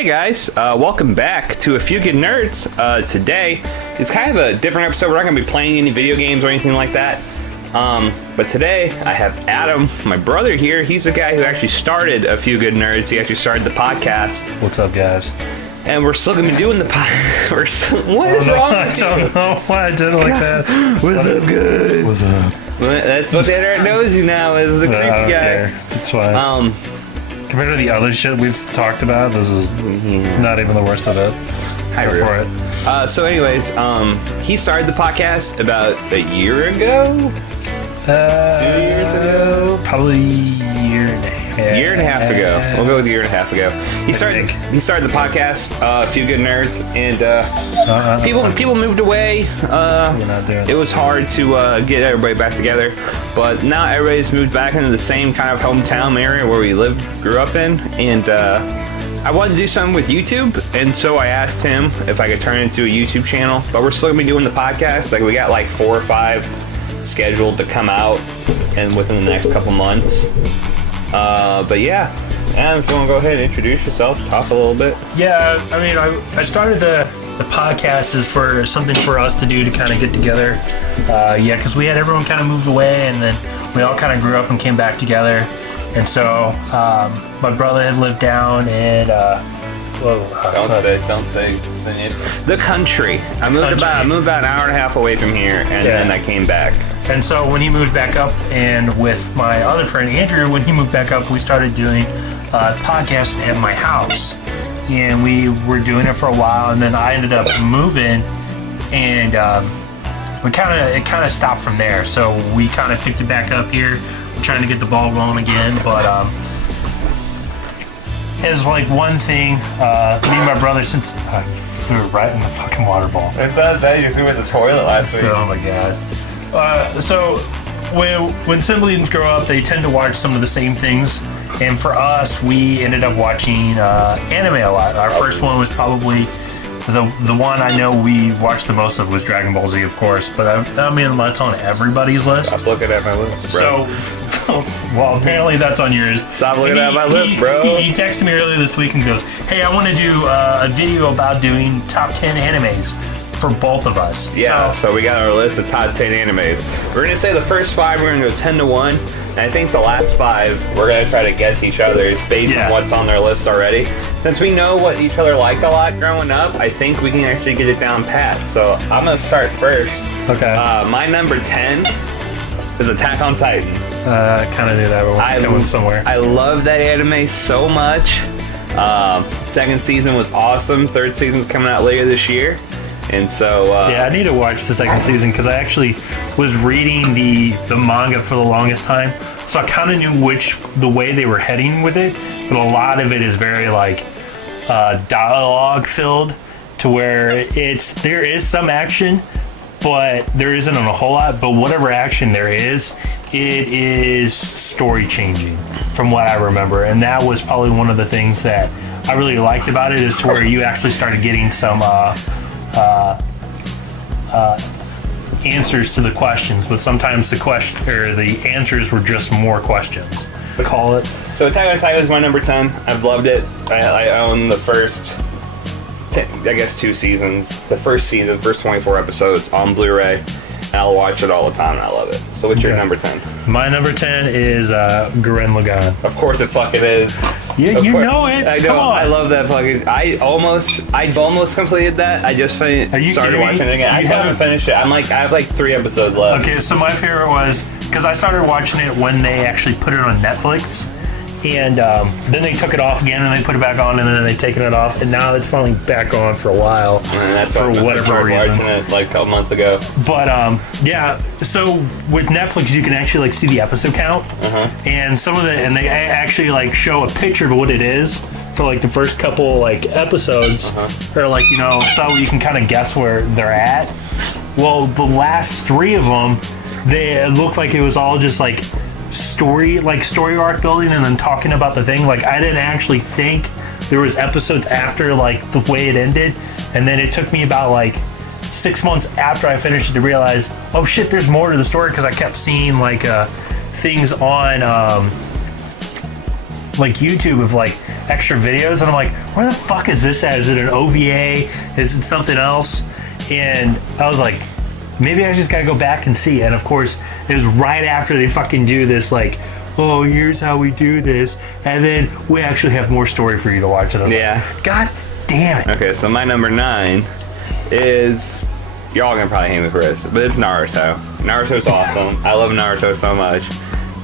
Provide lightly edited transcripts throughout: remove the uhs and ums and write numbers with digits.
Hey guys, welcome back to A Few Good Nerds. Today is kind of a different episode. We're not going to be playing any video games or anything like that. But today I have Adam, my brother here. He's the guy who actually started A Few Good Nerds. He actually started the podcast. What's up, guys? And we're still going to be doing the podcast. What is wrong with you? I don't know why I did it like that. What's up, good? What's up? That's what the internet knows you now as the creepy guy. That's fine. Compared to the other shit we've talked about, this is not even the worst of it. Go for it. So anyways, he started the podcast about a year ago? 2 years ago? Probably a year and a half. Year and a half ago. We'll go with a year and a half ago. He started the podcast, A Few Good Nerds, and people moved away. It was hard to get everybody back together, but now everybody's moved back into the same kind of hometown area where we grew up in, and I wanted to do something with YouTube, and so I asked him if I could turn it into a YouTube channel, but we're still going to be doing the podcast. Like, we got like 4 or 5 scheduled to come out and within the next couple months. But yeah, Adam, if you want to go ahead and introduce yourself, talk a little bit. Yeah, I mean, I started the podcast is for something for us to do to kind of get together. Because we had everyone kind of moved away, and then we all kind of grew up and came back together. And so my brother had lived down in don't say the country. I moved about an hour and a half away from here, and then I came back. And so when he moved back up, and with my other friend Andrew, when he moved back up, we started doing a podcast at my house, and we were doing it for a while, and then I ended up moving, and it kind of stopped from there. So we kind of picked it back up here, trying to get the ball rolling again, but as like one thing, me and my brother, since I threw it right in the fucking water ball. It's not that you threw it in the toilet last week. Oh my god. So when siblings grow up, they tend to watch some of the same things, and for us, we ended up watching anime a lot. Our first one was probably the one I know we watched the most of was Dragon Ball Z, of course, but I mean, that's on everybody's list. Stop looking at my list, bro. So, well, apparently that's on yours. Stop looking at my list, bro. He texted me earlier this week and goes, hey, I want to do a video about doing top 10 animes for both of us. Yeah, so we got our list of top 10 animes. We're going to say the first 5, we're going to go 10 to 1, and I think the last 5, we're going to try to guess each other's based on what's on their list already. Since we know what each other liked a lot growing up, I think we can actually get it down pat. So I'm going to start first. Okay. My number 10 is Attack on Titan. I kind of knew that one was going somewhere. I love that anime so much. Second season was awesome. Third season's coming out later this year. And so I need to watch the second season because I actually was reading the manga for the longest time, so I kind of knew the way they were heading with it. But a lot of it is very like dialogue filled, to where there is some action, but there isn't a whole lot. But whatever action there is, it is story changing from what I remember, and that was probably one of the things that I really liked about it, is to where you actually started getting some answers to the questions, but sometimes the answers were just more questions. Call it. So Attack on Titan is my number 10. I've loved it. I own the first 2 seasons. The first season, first 24 episodes on Blu-ray, and I'll watch it all the time, and I love it. So what's your number 10? My number 10 is Gurren Lagann. Of course it fucking is. Yeah, you know it. I know. Come on. I love that fucking. I've almost completed that. I just started watching it again. I haven't finished it. I have like 3 episodes left. Okay, so my favorite was because I started watching it when they actually put it on Netflix, and then they took it off again, and they put it back on, and then they taken it off, and now it's finally back on for a while. And that's for whatever reason. Watching it like a month ago. But so with Netflix, you can actually like see the episode count, and and they actually like show a picture of what it is for like the first couple like episodes, or like so you can kind of guess where they're at. Well, the last 3 of them, it looked like it was all just like story arc building, and then talking about the thing. Like, I didn't actually think there was episodes after like the way it ended, and then it took me about like 6 months after I finished it to realize, oh shit, there's more to the story, because I kept seeing like things on like YouTube of like extra videos, and I'm like, where the fuck is this at? Is it an OVA? Is it something else? And I was like, maybe I just gotta go back and see. And of course, it was right after they fucking do this, like, oh, here's how we do this, and then we actually have more story for you to watch. And I was like, God damn it. Okay, so my number 9 is, you're all gonna probably hate me for this, but it's Naruto. Naruto's awesome. I love Naruto so much.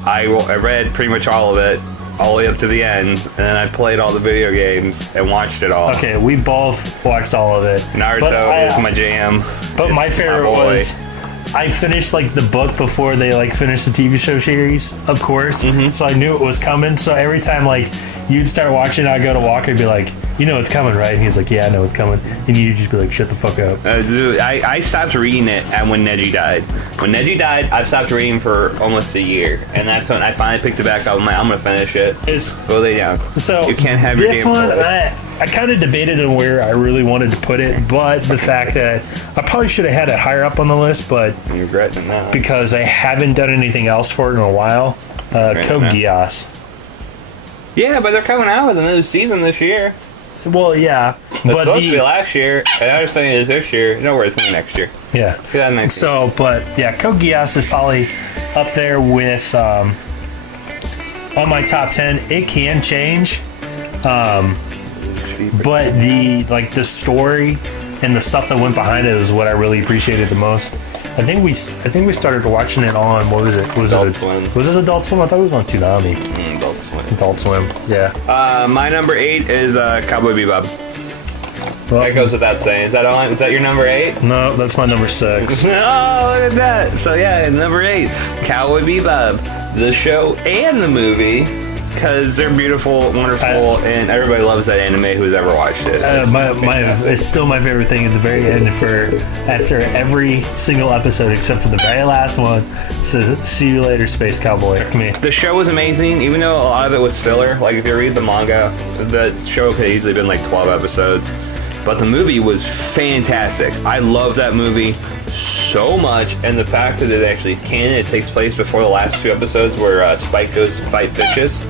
I read pretty much all of it, all the way up to the end, and then I played all the video games and watched it all. Okay, we both watched all of it. Naruto is my jam. But my favorite was, I finished like the book before they like finished the TV show series, of course. So I knew it was coming. So every time like you'd start watching, I'd go to Walker and be like, you know it's coming, right? And he's like, yeah, I know it's coming. And you'd just be like, shut the fuck up. Dude, I stopped reading it when Neji died. When Neji died, I've stopped reading for almost a year. And that's when I finally picked it back up. I'm like, I'm going to finish it. Go lay down. So you can't have your this damn one, toy. I kind of debated on where I really wanted to put it, but the fact that I probably should have had it higher up on the list, but I'm regretting that. Because I haven't done anything else for it in a while. Code Geass. Yeah, but they're coming out with a new season this year. Well, yeah, It's supposed to be last year, and I was saying it is this year. No worries, it's gonna be next year. Yeah. Next year. So, but yeah, Code Geass is probably up there with on my top 10. It can change, but the story and the stuff that went behind it is what I really appreciated the most. I think we started watching it on, what was it? Adult Swim. Was it Adult Swim? I thought it was on Toonami. Adult Swim. Adult Swim. Yeah. My number 8 is Cowboy Bebop. Well, That goes without saying. Is that your number 8? No, that's my number 6. Oh, look at that. So yeah, number 8, Cowboy Bebop, the show and the movie, because they're beautiful, wonderful, and everybody loves that anime who's ever watched it. It's still my favorite thing at the very end. After every single episode except for the very last one, says "See you later, Space Cowboy." For me, the show was amazing, even though a lot of it was filler. Like if you read the manga, the show could have easily been like 12 episodes, but the movie was fantastic. I love that movie so much, and the fact that it actually is canon, it takes place before the last 2 episodes where Spike goes to fight fishes.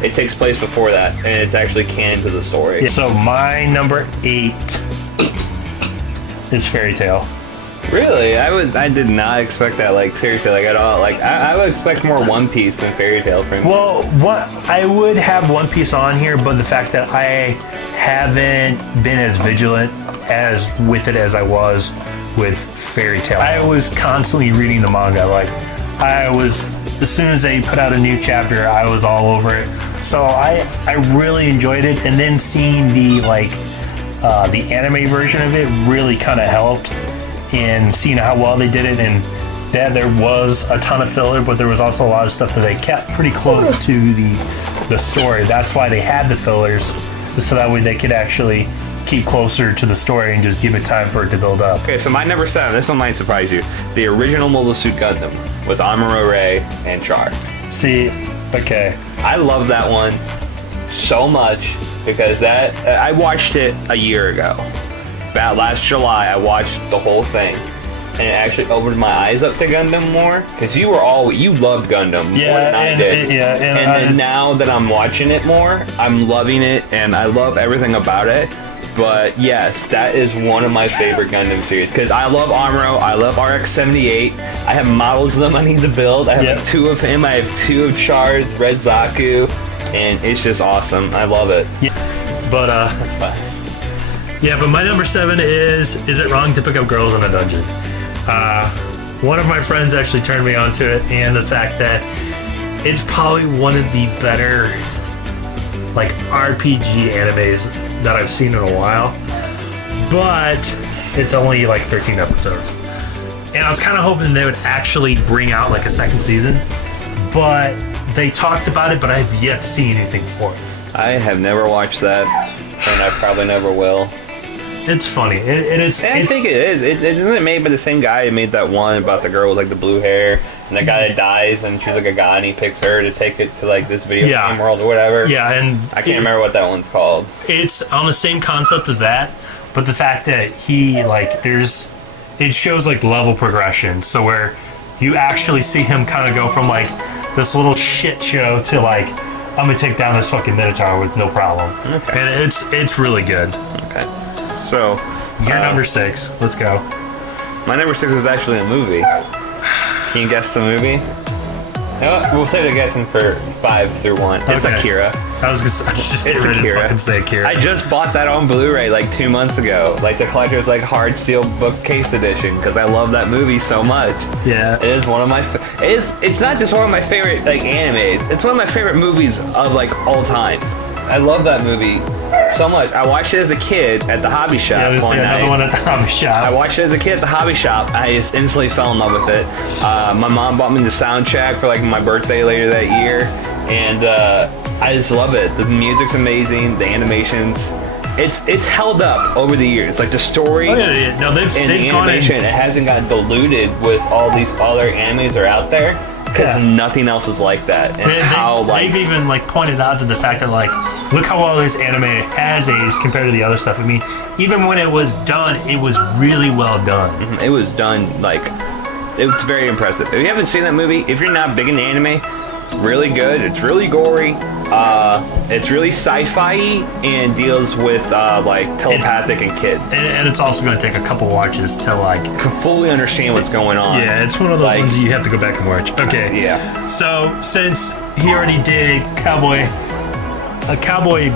It takes place before that, and it's actually canon to the story. Yeah, so my number 8 is Fairy Tail. Really? I did not expect that, like, seriously, like, at all. Like, I would expect more One Piece than Fairy Tail from me. Well, I would have One Piece on here, but the fact that I haven't been as vigilant with it as I was with Fairy Tail. I was constantly reading the manga. Like, as soon as they put out a new chapter, I was all over it. So I really enjoyed it, and then seeing the anime version of it really kind of helped in seeing how well they did it. And that there was a ton of filler, but there was also a lot of stuff that they kept pretty close to the story. That's why they had the fillers, so that way they could actually keep closer to the story and just give it time for it to build up. Okay, so my number 7, this one might surprise you. The original Mobile Suit Gundam with Amuro Ray and Char. See, okay. I love that one so much because I watched it a year ago. About last July, I watched the whole thing, and it actually opened my eyes up to Gundam more, because you loved Gundam more than I did. And then now that I'm watching it more, I'm loving it, and I love everything about it. But yes, that is one of my favorite Gundam series, because I love Amuro, I love RX-78, I have models of them I need to build, I have like 2 of him, I have 2 of Char's, Red Zaku, and it's just awesome. I love it. Yeah, but that's fine. Yeah, but my number 7 is it wrong to pick up girls in a dungeon? One of my friends actually turned me onto it, and the fact that it's probably one of the better like RPG animes that I've seen in a while, but it's only like 13 episodes. And I was kind of hoping they would actually bring out like a second season, but they talked about it, but I've yet to see anything for it. I have never watched that, and I probably never will. It's funny. I think it is. Isn't it made by the same guy who made that one about the girl with like the blue hair and the guy that dies and she's like a guy and he picks her to take it to like this video game world or whatever? Yeah, and I can't remember what that one's called. It's on the same concept of that, but the fact that it shows like level progression, so where you actually see him kind of go from like this little shit show to like I'm gonna take down this fucking Minotaur with no problem. Okay. And it's really good. Okay. So You're number 6. Let's go. my number 6 is actually a movie. Can you guess the movie? No, we'll say the guessing for 5 through 1. It's Okay. Akira. I was just getting It's ready Akira. to fucking say Akira. I just bought that on Blu-ray like 2 months ago, like the collector's like hard sealed bookcase edition, because I love that movie so much. Yeah. It is one of my. It's not just one of my favorite like animes. It's one of my favorite movies of like all time. I love that movie so much. I watched it as a kid at the hobby shop Yeah, there's one night. another one at the hobby I shop. watched it as a kid at the hobby shop. I just instantly fell in love with it. My mom bought me the soundtrack for like my birthday later that year, and I just love it. The music's amazing. The animations, it's held up over the years. Like the story Oh yeah. No, and they've the gone in. animation, it hasn't gotten diluted with all these other animes that are out there. Because Yeah. nothing else is like that. And how like they've even like pointed out to the fact that like, look how well this anime has aged compared to the other stuff. I mean, even when it was done, it was really well done. it was done like it was very impressive. If you haven't seen that movie, if you're not big into anime, it's really good. It's really gory. It's really sci-fi and deals with like telepathic and kids. And it's also going to take a couple watches to like. Can fully understand what's going on. Yeah, it's one of those Like- ones you have to go back and watch. Okay. Yeah. So since he already did Cowboy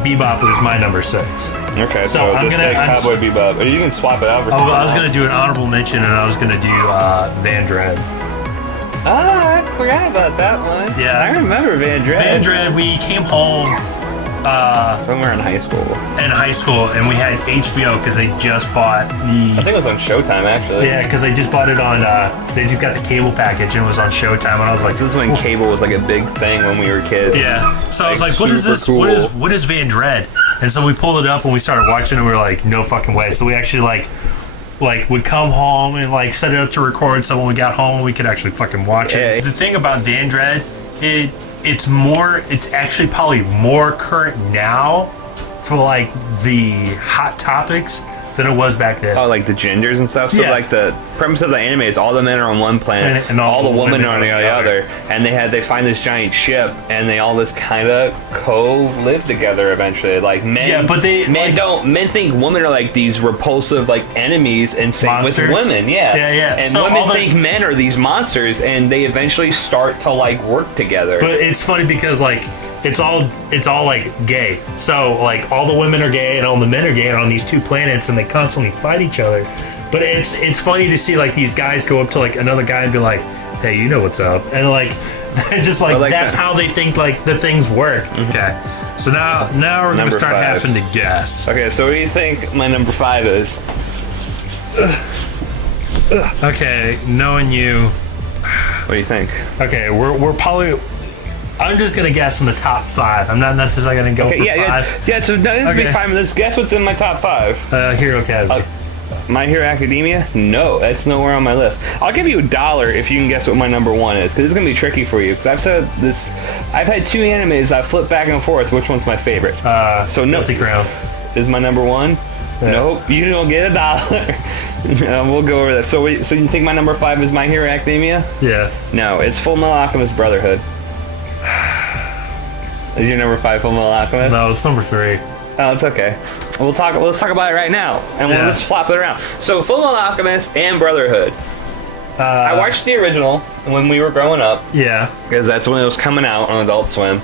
Bebop was my number 6. Okay. So So, I'm just gonna- say I'm- Cowboy Bebop. Or you can swap it out for I something was else. going to do an honorable mention, and I was going to do Van Dread. I forgot about that one. Yeah. I remember Van Dread. Van Dread, we came home Somewhere in high school. in high school, and we had HBO because they just bought I the. think it was on Showtime actually. Yeah, because they just bought it on. They just got the cable package, and it was on Showtime, and I was like, This is when cable was like a big thing when we were kids. yeah. So I was Like, like, what is super this? cool. What is Van Dread? And so we pulled it up and we started watching, and we were like, no fucking way. So we actually like would come home and like set it up to record, so when we got home we could actually fucking watch it. Hey. The thing about Van Dread, it's actually probably more current now for like the hot topics than it was back then. Oh, like the genders and stuff. So Yeah. like the premise of the anime is all the men are on one planet And all the women are on the other. And they find this giant ship and they all just kind of co-live together eventually. Like men, Yeah, but men think women are like these repulsive like enemies, and same Monsters? with women. Yeah, Yeah. And So women all the- think men are these monsters, and they eventually start to like work together. But it's funny because like it's all like gay. So like all the women are gay and all the men are gay on these two planets, and they constantly fight each other. But it's funny to see like these guys go up to like another guy and be like, "Hey, you know what's up?" And like they're just like, But, like, that's how they think like the things work. Okay. So now we're gonna Number start 5. having to guess. Okay, so what do you think my number 5 is? Okay, knowing you. What do you think? Okay, we're probably. I'm just gonna guess in the top 5. I'm not necessarily gonna go for Yeah. 5. Yeah, so no, it'll be Okay. 5 minutes. Guess what's in my top 5? Hero Academy. My Hero Academia? No, that's nowhere on my list. I'll give you $1 if you can guess what my number 1 is, because it's gonna be tricky for you. Because I've said this, I've had 2 animes. I flip back and forth. Which one's my favorite? So no, Guilty Crown. is my number 1? Yeah. Nope, you don't get $1. We'll go over that. So you think my number 5 is My Hero Academia? Yeah. No, it's Full Metal Alchemist Brotherhood. Is your number 5 Full Metal Alchemist? No, it's number 3. Oh, it's okay. Let's talk about it right now, and Yeah. let's flop it around. So, Full Metal Alchemist and Brotherhood. I watched the original when we were growing up, Yeah. because that's when it was coming out on Adult Swim.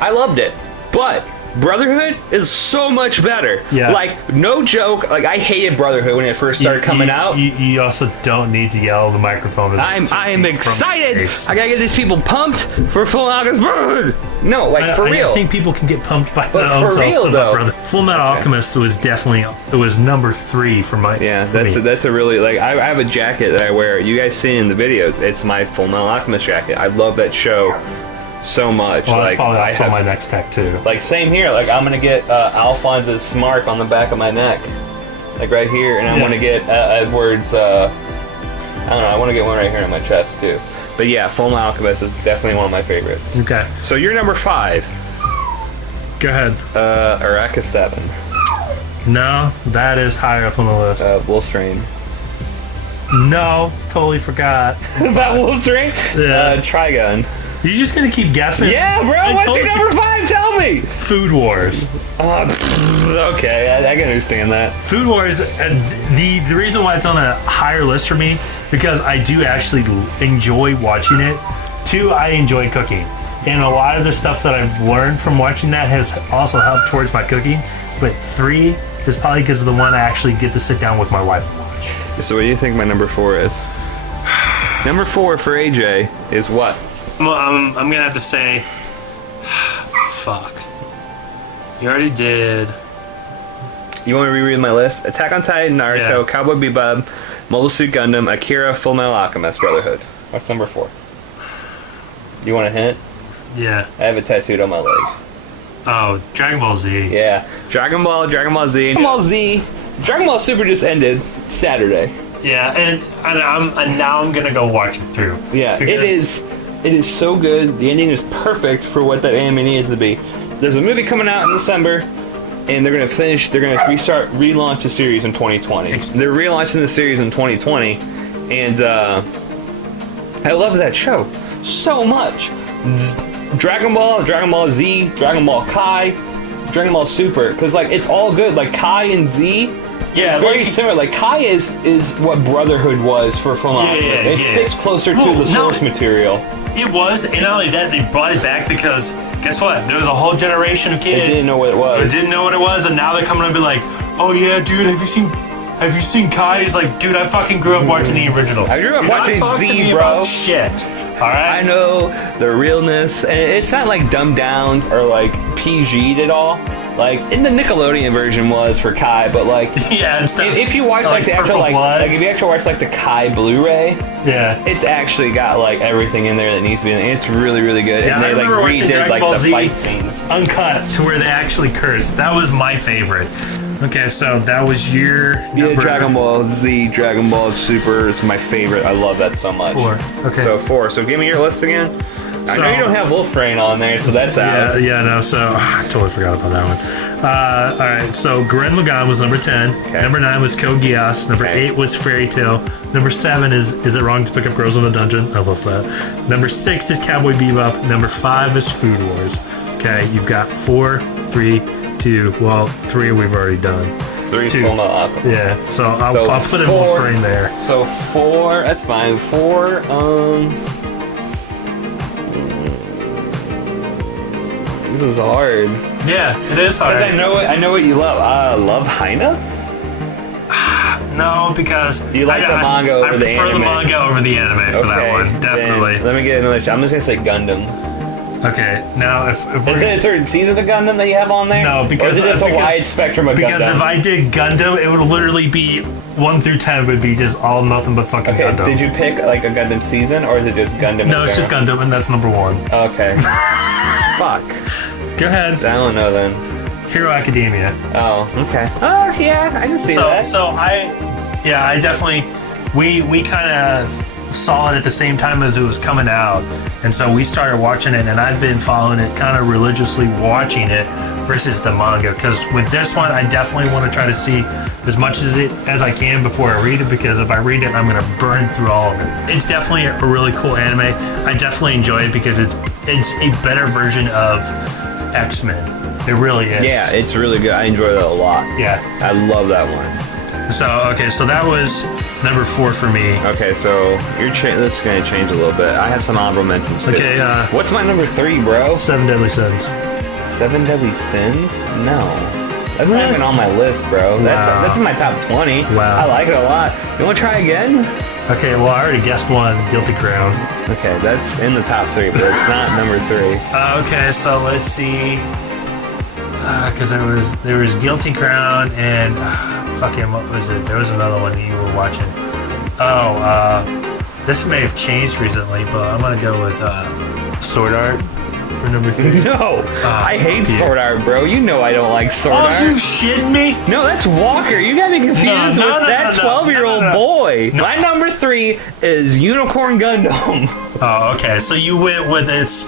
I loved it, but Brotherhood is so much better. Yeah. Like, no joke. Like, I hated Brotherhood when it first started coming out. You also don't need to yell at the microphone. I am excited. I gotta get these people pumped for Full Metal Alchemist Brotherhood. No, like for real. I think people can get pumped by But their own for selves real, about though. Brother. Full Metal Alchemist was definitely number 3 for my. Yeah, for me. that's a really like I have a jacket that I wear. You guys see in the videos. It's my Full Metal Alchemist jacket. I love that show so much. Well, that's like probably I also have, my next tattoo. like same here. Like I'm gonna get Alphonse's mark on the back of my neck, like right here, and I want to get Edward's. I don't know. I want to get one right here on my chest too. But yeah, Full Metal Alchemist is definitely one of my favorites. Okay, So you're number 5. go ahead. Eureka 7. No, that is higher up on the list. Wolfstrain. No, totally forgot. That Wolfstrain? Yeah. Trigun. You're just gonna keep guessing? Yeah, bro. What's your number 5? Tell me. Food Wars. Okay, I can understand that. Food Wars. The reason why it's on a higher list for me because I do actually enjoy watching it. 2, I enjoy cooking, and a lot of the stuff that I've learned from watching that has also helped towards my cooking. But 3 is probably because of the one I actually get to sit down with my wife and watch. So what do you think my number 4 is? Number 4 for AJ is what? Well, I'm gonna have to say, fuck. You already did. You want me to reread my list? Attack on Titan, Naruto, Yeah. Cowboy Bebop, Mobile Suit Gundam, Akira, Fullmetal Alchemist Brotherhood. What's number 4? You want a hint? Yeah. I have it tattooed on my leg. Oh, Dragon Ball Z. Yeah. Dragon Ball Z. Dragon Ball Super just ended Saturday. Yeah, and now I'm gonna go watch it through. Yeah, because it is so good. The ending is perfect for what that anime needs to be. There's a movie coming out in December, and they're gonna relaunch the series in 2020. They're relaunching the series in 2020, and I love that show so much. Dragon Ball Z, Dragon Ball Kai, Dragon Ball Super, because like it's all good. Like Kai and Z, very similar. Like Kai is what Brotherhood was for Fullmetal Alchemist. It sticks closer to the source material. It was, and not only that, they brought it back because guess what? There was a whole generation of kids They didn't know what it was. And now they're coming up and be like, "Oh yeah, dude, have you seen Kai?" He's like, "Dude, I fucking grew up watching the original. I grew up watching talk Z, to me bro. about shit." All right. I know the realness, and it's not like dumbed down or like PG'd at all. Like in the Nickelodeon version was for Kai, but like yeah, instead if you watch like the actual if you actually watch like the Kai Blu-ray, it's actually got like everything in there that needs to be in there. It's really really good. Yeah, and they I remember like watching redid Dragon like Ball the Z fight scenes uncut to where they actually cursed. That was my favorite. Okay, so that was your Yeah, Dragon Ball Z, Dragon Ball Super is my favorite. I love that so much. 4. Okay. So 4. So give me your list again. I know you don't have Wolfrain on there, so that's out. No, so I totally forgot about that one. All right, so Gurren Lagann was number 10. Okay. Number 9 was Code Geass. Number 8 was Fairy Tail. Number 7 is It Wrong to Pick Up Girls in the Dungeon? I love that. Number 6 is Cowboy Bebop. Number 5 is Food Wars. Okay, you've got 4, 3, 2. Well, 3 we've already done. 3 2. Fullmetal Alchemist. Yeah, so I'll put in 4, Wolfrain there. So 4, that's fine. 4, this is hard. Yeah, it is hard. I know what you love. Love Heine? No, because You like the manga over the anime. I prefer the manga over the anime for that one, definitely. Let me get another. I'm just gonna say Gundam. Okay, now if we're Is it a certain season of Gundam that you have on there? No, because or is it just a wide spectrum of because Gundam? if I did Gundam, it would literally be 1 through 10 would be just all nothing but fucking Okay, Gundam. did you pick like a Gundam season or is it just Gundam? No, it's just Gundam, and that's number 1. Okay. Fuck. Go ahead. I don't know then. Hero Academia. Oh, okay. Oh yeah, I can see that. So I definitely we kind of saw it at the same time as it was coming out, and so we started watching it, and I've been following it kind of religiously, watching it versus the manga, because with this one I definitely want to try to see as much as I can before I read it, because if I read it I'm going to burn through all of it. It's definitely a really cool anime. I definitely enjoy it because it's a better version of X-Men. It really is. Yeah, it's really good. I enjoy that a lot. Yeah. I love that one. So that was number 4 for me. Okay, so this is going to change a little bit. I have some honorable mentions too. Okay, what's my number 3, bro? 7 Deadly Sins. 7 Deadly Sins? No. That's not even on my list, bro. That's in my top 20. Wow. I like it a lot. You want to try again? Okay, well, I already guessed one, Guilty Crown. Okay, that's in the top 3, but it's not number 3. Okay, so let's see. Because there was Guilty Crown and fucking what was it? There was another one you were watching. This may have changed recently, but I'm gonna go with Sword Art for number 3. No, I hate Sword Art, bro. You know I don't like Sword Art. Are you shitting me? No, that's Walker. You got me confused with that 12-year-old boy. My number 3 is Unicorn Gundam. Oh, okay. So you went with this.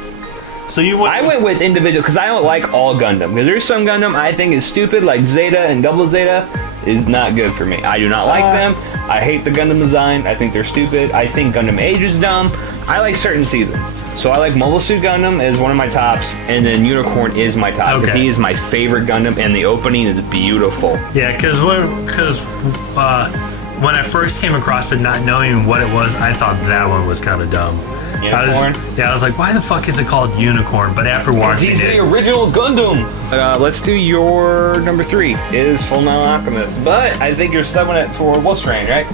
I went with individual because I don't like all Gundam. Because there's some Gundam I think is stupid, like Zeta and Double Zeta is not good for me. I do not like them. I hate the Gundam design. I think they're stupid. I think Gundam Age is dumb. I like certain seasons. So I like Mobile Suit Gundam is one of my tops, and then Unicorn is my top. Okay. He is my favorite Gundam, and the opening is beautiful. Yeah, because when I first came across it, not knowing what it was, I thought that one was kind of dumb. Unicorn? I was like, why the fuck is it called Unicorn? But after watching He's the original Gundam. Let's do your number 3 is Full Metal Alchemist, but I think you're subbing it for Wolf's Rain, right?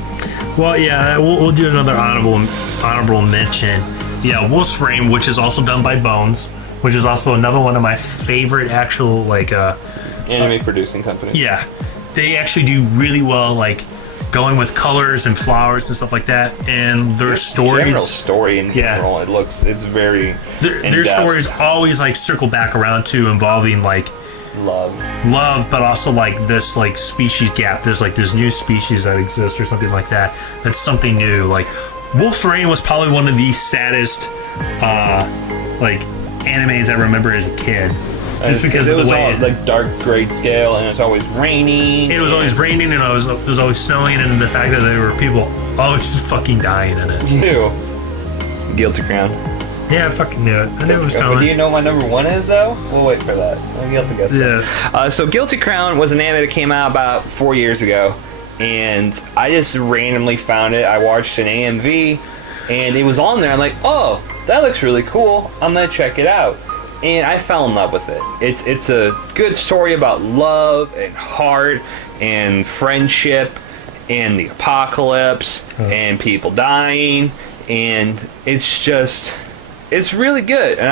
Well, yeah, we'll do another honorable mention. Yeah, Wolf's Rain, which is also done by Bones, which is also another one of my favorite actual anime producing company. Yeah, they actually do really well, like going with colors and flowers and stuff like that, and their stories. General story in general, it's very. Their stories always like circle back around to involving like love, but also like this like species gap. There's like this new species that exists or something like that. That's something new. Like Wolf's Rain was probably one of the saddest like animes I remember as a kid. Just because of the way it was all like dark grayscale, and it's always raining. It was always raining, and it was always snowing, and the fact that there were people always fucking dying in it. Ew. Guilty Crown. Yeah, I fucking knew it. I knew it was coming. Do you know what my number 1 is, though? We'll wait for that. Guilty guess. Yeah. So Guilty Crown was an anime that came out about 4 years ago, and I just randomly found it. I watched an AMV, and it was on there. I'm like, oh, that looks really cool. I'm gonna check it out. And I fell in love with it. It's a good story about love and heart and friendship and the apocalypse and people dying, and it's really good. And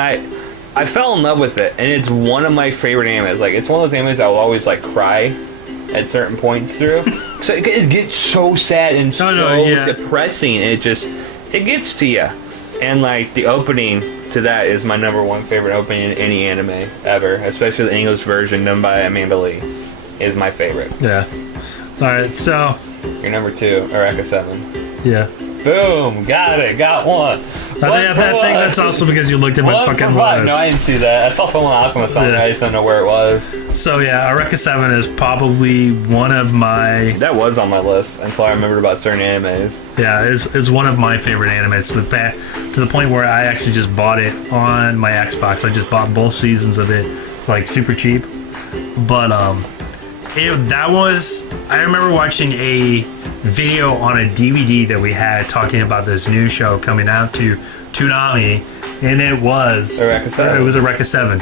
I fell in love with it, and it's one of my favorite animes. Like, it's one of those animes I will always like cry at certain points through. So it gets so sad and depressing, and it gets to you. And like the opening to that is my number 1 favorite opening in any anime ever, especially the English version done by Amanda Lee is my favorite. Yeah. Alright, so your number 2, Eureka 7. Yeah. Boom! Got it! Got one! I think that's also because you looked at my fucking list. No, I didn't see that. I saw Full Metal Alchemist on there. I just don't know where it was. So yeah, Eureka 7 is probably one of my... That was on my list until I remembered about certain animes. Yeah, it's one of my favorite animes to the point where I actually just bought it on my Xbox. I just bought both seasons of it, like super cheap. But I remember watching a video on a DVD that we had talking about this new show coming out to Toonami, and it was Eureka 7. It was Eureka 7.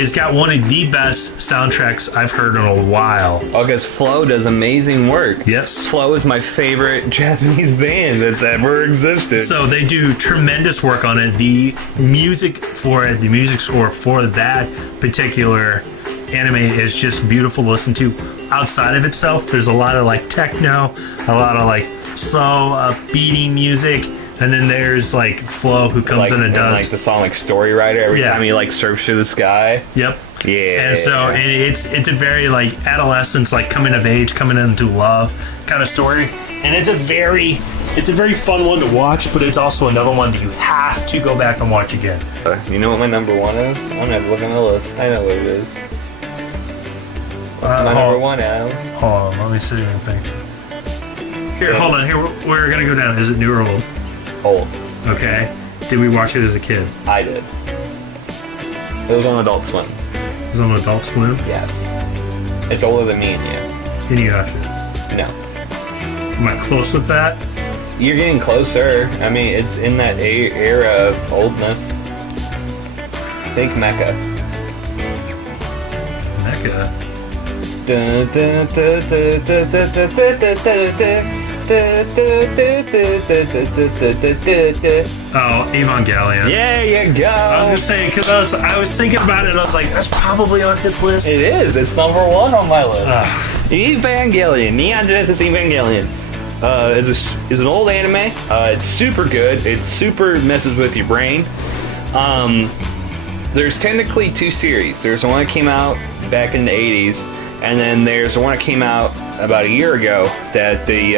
It's got one of the best soundtracks I've heard in a while. August Flow does amazing work. Yes. Flow is my favorite Japanese band that's ever existed. So they do tremendous work on it. The music score for that particular anime is just beautiful to listen to. Outside of itself, there's a lot of like techno, a lot of like slow beating music, and then there's like Flo who comes in and does like the song like Story Rider every time he like surfs through the sky. Yep. Yeah. And so it's a very like adolescence, like coming of age, coming into love kind of story, and it's a very fun one to watch, but it's also another one that you have to go back and watch again. You know what my number 1 is? I'm gonna have to look on the list. I know what it is. What's my number 1, Adam? Hold on, let me see what I think. Here, hold on. Here, we're gonna go down. Is it new or old? Old. Okay. Did we watch it as a kid? I did. It was on Adult Swim. It was on Adult Swim? Yes. It's older than me and you. Inuyasha? No. Am I close with that? You're getting closer. I mean, it's in that era of oldness. Think Mecha. Mecha? Oh, Evangelion. There you go. I was just saying, because I was thinking about it, and I was like, that's probably on his list. It is. It's number 1 on my list. Evangelion. Neon Genesis Evangelion. Is an old anime. It's super good. It super messes with your brain. There's technically 2 series. There's one that came out back in the 80s, and then there's the one that came out about a year ago that the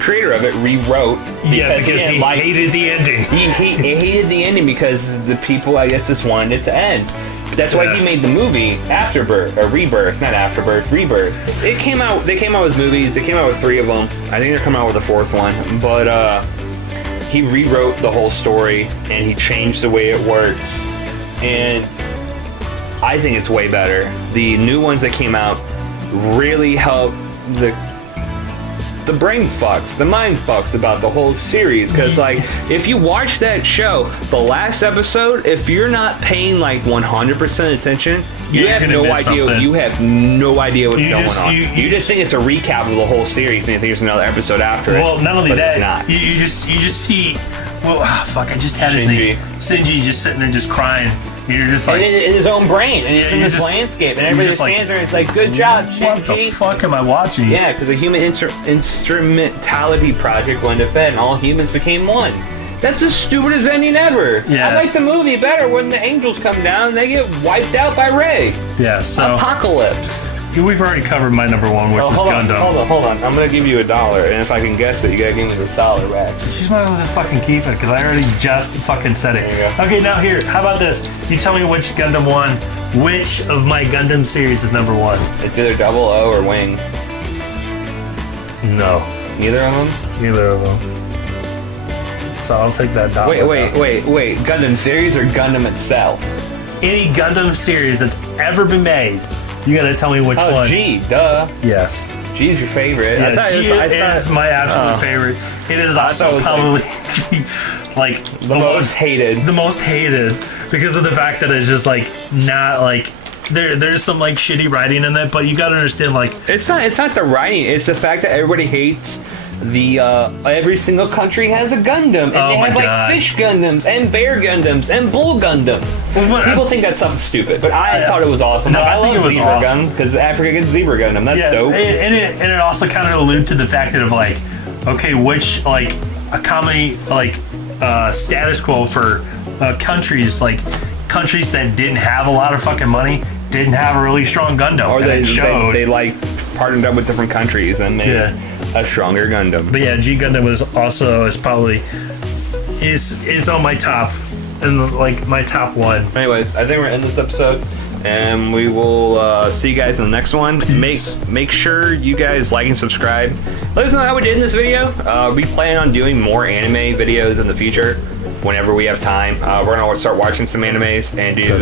creator of it rewrote. Because he hated the ending. He hated the ending because the people, I guess, just wanted it to end. But that's why he made the movie Afterbirth, or Rebirth, not Afterbirth, Rebirth. They came out with movies. They came out with 3 of them. I think they're coming out with a 4th one. But he rewrote the whole story and he changed the way it works, and I think it's way better. The new ones that came out really help the brain fucks, the mind fucks about the whole series. Because like, if you watch that show, the last episode, if you're not paying like 100% attention, you have no idea. Something. You have no idea what's going on. You just think it's a recap of the whole series, and you think there's another episode after it. Well, not only that, it's not. You just see. Well, fuck! I just had his name. Shinji just sitting there, just crying. You're just like in his own brain, and he's in this landscape, and everybody stands there and it's like, "Good job, Shinji." What the fuck am I watching? Yeah, because a human instrumentality project went to fed, and all humans became one. That's the stupidest ending ever. Yeah. I like the movie better when the angels come down and they get wiped out by Rey. Yeah. So Apocalypse. We've already covered my number one, which is Gundam. Hold on. I'm gonna give you $1, and if I can guess it, you gotta give me this $1 back. She's might as well fucking keep it, because I already just fucking said it. There you go. Okay, now here, how about this? You tell me which Gundam won. Which of my Gundam series is number one? It's either 00 or Wing. No. Neither of them? Neither of them. So I'll take that $1. Wait. Gundam series or Gundam itself? Any Gundam series that's ever been made, you gotta tell me which one. Oh, G, duh. Yes. G's your favorite. Yeah, G is my absolute favorite. It is also probably like the most hated. The most hated because of the fact that it's just like not like there's some like shitty writing in it, but you gotta understand like it's not the writing. It's the fact that everybody hates the every single country has a Gundam, and they have like fish Gundams and bear Gundams and bull Gundams. People think that's something stupid, but I thought it was awesome. No, like, I think love it was Zebra awesome. Gundam because Africa gets Zebra Gundam. That's dope. And it also kind of alludes to the fact that of like, okay, which like a comedy like status quo for countries that didn't have a lot of fucking money, didn't have a really strong Gundam, Or they like partnered up with different countries and made a stronger Gundam. But yeah, G Gundam it's on my top, and like my top one. Anyways, I think we're in this episode, and we will see you guys in the next one. Make sure you guys like and subscribe. Let us know how we did in this video. We plan on doing more anime videos in the future whenever we have time. We're gonna start watching some animes and do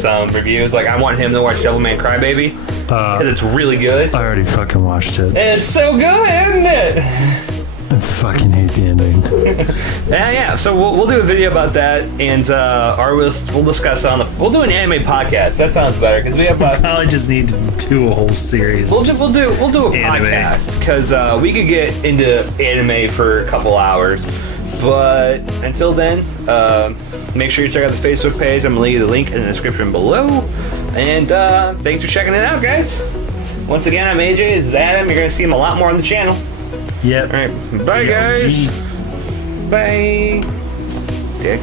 some reviews. Like, I want him to watch Devilman Crybaby because it's really good. I already fucking watched it. It's so good, isn't it? I fucking hate the ending. Yeah. So we'll do a video about that, and we'll discuss it on the. We'll do an anime podcast. That sounds better because we have. I just need to do a whole series. We'll do a podcast because we could get into anime for a couple hours. But until then, make sure you check out the Facebook page. I'm gonna leave the link in the description below. And thanks for checking it out, guys. Once again, I'm AJ. This is Adam. You're gonna see him a lot more on the channel. Yep. All right. Bye, guys. Bye. Dick.